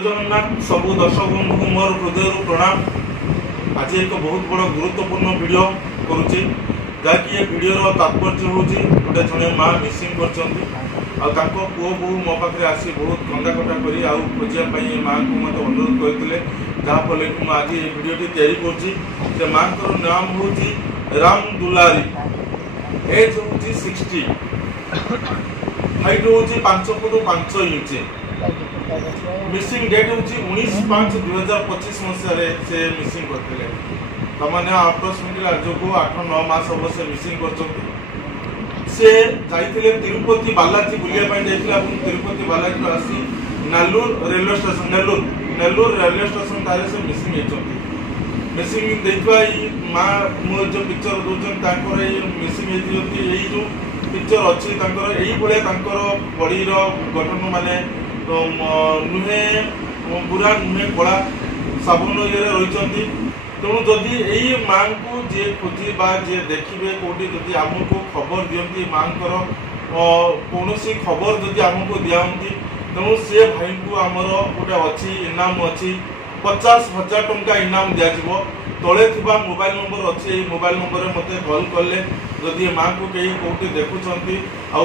जगन्नाथ सबू दर्शक बंधु को मोर हृदय प्रणाम। आज एक बहुत बड़ गुरुत्वपूर्ण वीडियो करुच्ची जहाँकि ये वीडियो तात्पर्य हूँ गोटे जड़े माँ मिसिंग कर पुओ बो मो पाखे आसी बहुत कंदा कटा कर खोजापी माँ को मत अनुरोध करते जहाँफल कि मुझे आज ये वीडियो तैयारी माँ को नाम हूँ राम दुलारी। एज हूँ 60, हाइट हूँ 5 फुट 5 इंच। मिसिंग डेट हूँ 19/5/2025 मसीह से मिसिंग करते तमाने अप्रॉक्सिमेटली आज को 8-9 मास हम से मिसिंग कर से जाइए तिरुपति बालाजी बुलाया तिरुपति बालाजी आसी Nellore railway station Nellore railway station तारे से मिसिंग होती। मिसिंग देखा माँ मो जो पिक्चर दौरान मिसिंग होती यही जो पिक्चर अच्छी यही भाया बॉडीर गठन माने नुहे बुरा नुहे कला साबुन ये रही। तेणु जदि यही माँ को जी खोजी जी देखिए कौटी जदि आमको खबर दिखती माँ कौन खबर जदि आमको दिखाती तेणु सी भाई को आमर गोटे अच्छी इनाम अच्छी 50,000 टंका इनाम दिज्व तले थी मोबाइल नंबर अच्छे मोबाइल नंबर में मत कॉल कले जदि माँ को कहीं कौटी देखुं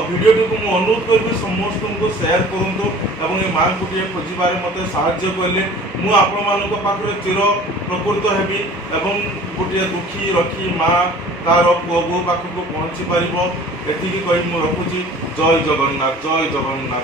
भिडियो को मुझे अनुरोध करी समस्त को सेयार करूँ और ये माँ को खोजार मत साहाय्य कले मुझे चिर प्रकृत हेबी एवं गोटे दुखी रखी माँ तार पुओ बो पाखक पहुँची पार एति कही मुझे रखुची। जय जगन्नाथ जय जगन्नाथ।